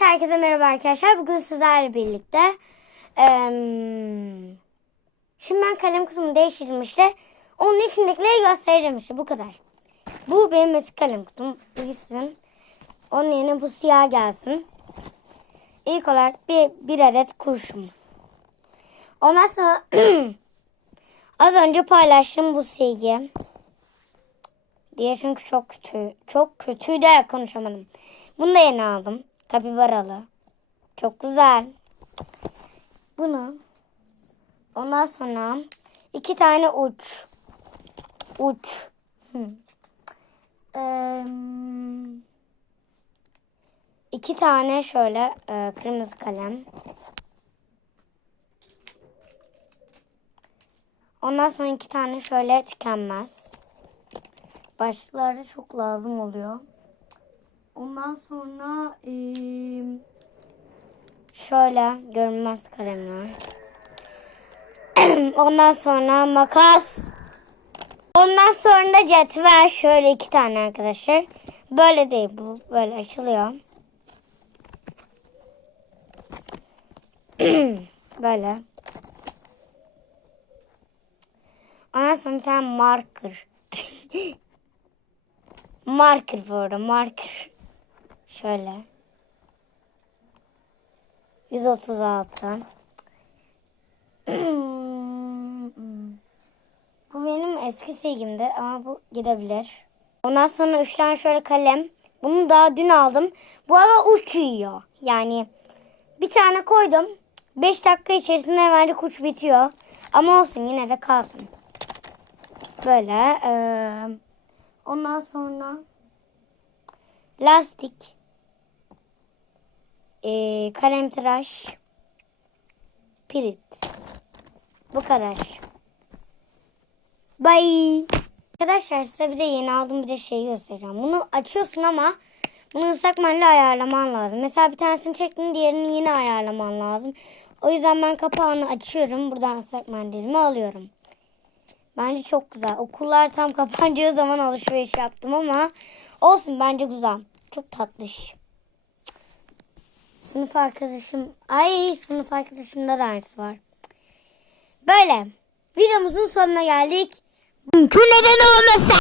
Evet herkese merhaba arkadaşlar. Bugün sizlerle birlikte eee, şimdi ben kalem kutumu değiştirdim. Onun içindekileri göstereceğim işte bu kadar. Bu benim eski kalem kutum. Bu gitsin. Onun yerine bu siyah gelsin. İlk olarak bir, bir adet kurşun. Ondan sonra az önce paylaştım bu silgi. Diye çünkü çok kötü. Çok kötüydü konuşamadım. Bunu da yeni aldım. Kapibaralı. Çok güzel. Bunu. Ondan sonra iki tane uç. Uç. Eee, iki tane şöyle e, kırmızı kalem. Ondan sonra iki tane şöyle tükenmez. Başlıklarda çok lazım oluyor. Ondan sonra eee, şöyle görünmez kalemler. Ondan sonra makas. Ondan sonra da cetvel şöyle iki tane arkadaşlar. Böyle değil bu böyle açılıyor. böyle. Ondan sonra bir tane marker. marker bu arada marker. Şöyle. 136. bu benim eski silgimdi ama bu gidebilir. Ondan sonra 3 tane şöyle kalem. Bunu daha dün aldım. Bu ama uçuyor. Yani bir tane koydum. 5 dakika içerisinde hemen uç bitiyor. Ama olsun yine de kalsın. Böyle. eee, ondan sonra lastik, eee kalem tıraş, pirit. Bu kadar. Bye. Arkadaşlar size bir de yeni aldığım bir de şeyi göstereceğim. Bunu açıyorsun ama bunu ıslak mendille ayarlaman lazım. Mesela bir tanesini çektin diğerini yine ayarlaman lazım. O yüzden ben kapağını açıyorum. Buradan ıslak mendilimi alıyorum. Bence çok güzel. Okullar tam kapanacağı zaman alışveriş yaptım ama olsun bence güzel. Çok tatlış. Sınıf arkadaşım. Ay sınıf arkadaşımda da aynısı var. Böyle. Videomuzun sonuna geldik. Çünkü neden olmasın?